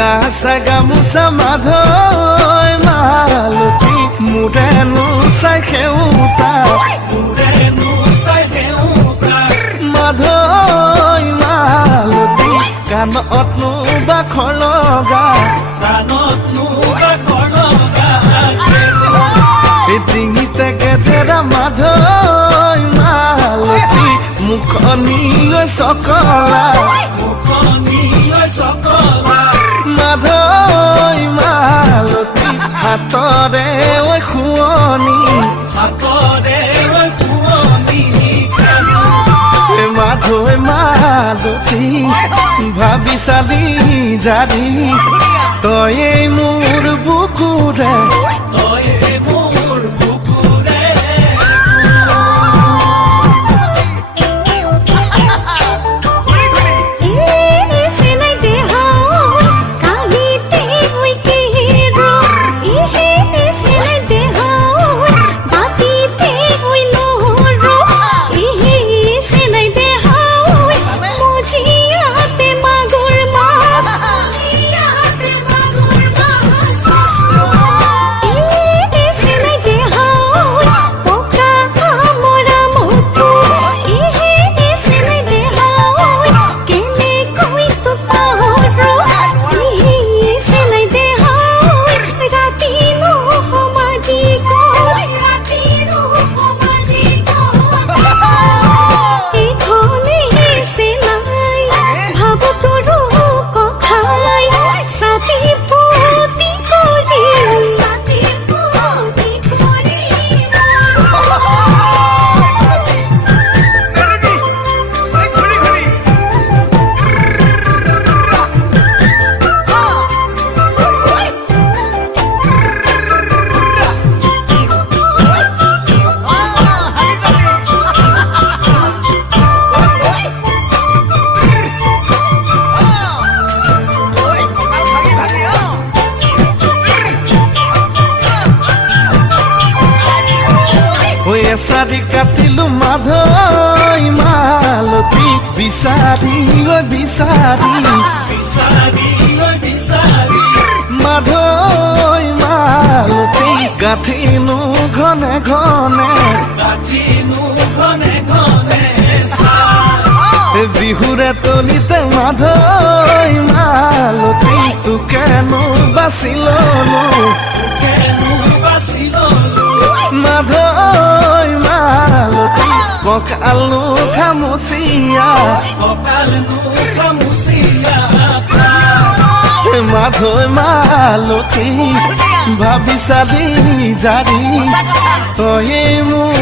গাছা গামোচা মাধৈ মালতী মোৰেনো চাই সেউতা মাধৈ মালতী কাণতনো বাখৰ লগা ডিঙিতে গেজেৰা মাধৈ মালতী মুখনি চকলা মাধৈ মালতী হাতৰে শুৱনি মাধৈ মালতী ভাবি চালি জাৰি তয়ে মোৰ বুকুৰে এচাৰি কাটিলো মাধৈ মালতী বিচাৰি বিচাৰি মাধৈ মালতী গাঁঠিনো ঘনে ঘনে বিহুৰে তলিতে মাধৈ মালতী তোকেনো বাচি ললো মাধৈ মালতী কঁকালো খামুচিয়া মাধৈ মালতী ভাবি চালি জাৰি তয়ে মোৰ